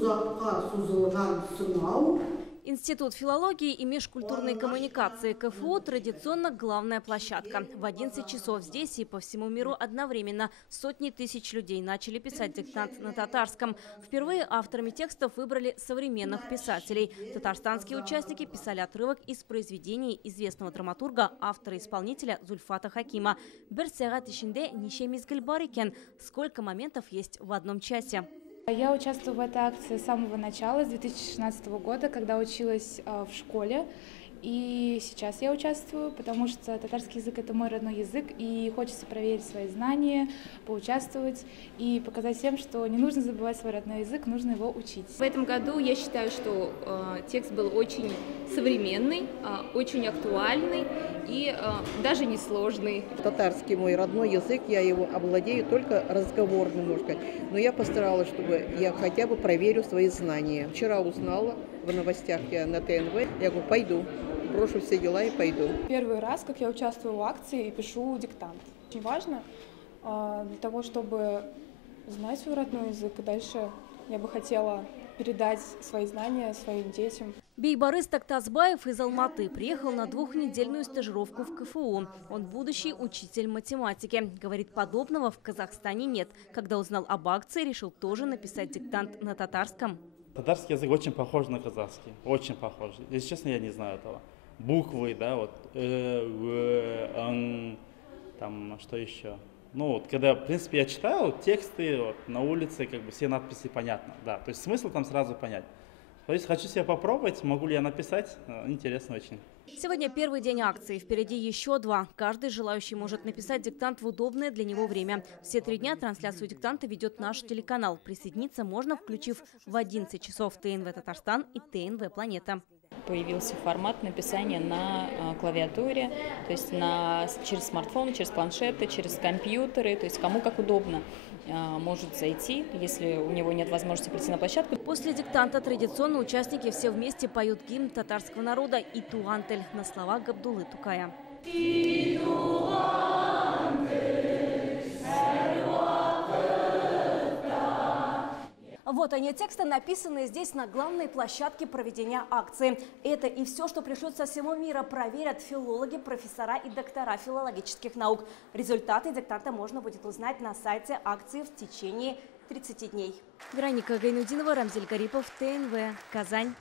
ұзаққа созылған сынау. Институт филологии и межкультурной коммуникации КФУ традиционно главная площадка. В 11 часов здесь и по всему миру одновременно сотни тысяч людей начали писать диктант на татарском. Впервые авторами текстов выбрали современных писателей. Татарстанские участники писали отрывок из произведений известного драматурга, автора-исполнителя Зульфата Хакима. «Бір сағат ішінде неше мезгіл бар екен». Сколько моментов есть в одном часе. Я участвую в этой акции с самого начала, с 2016 года, когда училась в школе. И сейчас я участвую, потому что татарский язык – это мой родной язык, и хочется проверить свои знания, поучаствовать и показать всем, что не нужно забывать свой родной язык, нужно его учить. В этом году я считаю, что текст был очень современный, очень актуальный и даже несложный. Татарский мой родной язык, я его овладею только разговорным, можно сказать. Но я постаралась, чтобы я хотя бы проверю свои знания. Вчера узнала в новостях я на ТНВ, я говорю, пойду. Брошу все дела и пойду. Первый раз, как я участвую в акции и пишу диктант. Очень важно для того, чтобы знать свой родной язык. И дальше я бы хотела передать свои знания своим детям. Бейбарыс Тактазбаев из Алматы приехал на двухнедельную стажировку в КФУ. Он будущий учитель математики. Говорит, подобного в Казахстане нет. Когда узнал об акции, решил тоже написать диктант на татарском. Татарский язык очень похож на казахский, очень похож. Если честно, я не знаю этого. Буквы, да, вот, там, что еще. Ну, вот, когда, в принципе, я читаю тексты вот, на улице, как бы все надписи понятно, да. То есть смысл там сразу понять. То есть хочу себя попробовать, могу ли я написать, интересно очень. Сегодня первый день акции, впереди еще два. Каждый желающий может написать диктант в удобное для него время. Все 3 дня трансляцию диктанта ведет наш телеканал. Присоединиться можно, включив в 11 часов ТНВ Татарстан и ТНВ Планета. Появился формат написания на клавиатуре, то есть через смартфон, через планшеты, через компьютеры, то есть кому как удобно может зайти, если у него нет возможности прийти на площадку. После диктанта традиционно участники все вместе поют гимн татарского народа «И Тугантель» на слова Габдуллы Тукая. Вот они, тексты, написанные здесь на главной площадке проведения акции. Это и все, что пришлют со всего мира, проверят филологи, профессора и доктора филологических наук. Результаты диктанта можно будет узнать на сайте акции в течение 30 дней. Вероника Гайнудинова, Рамзель Гарипов, ТНВ, Казань.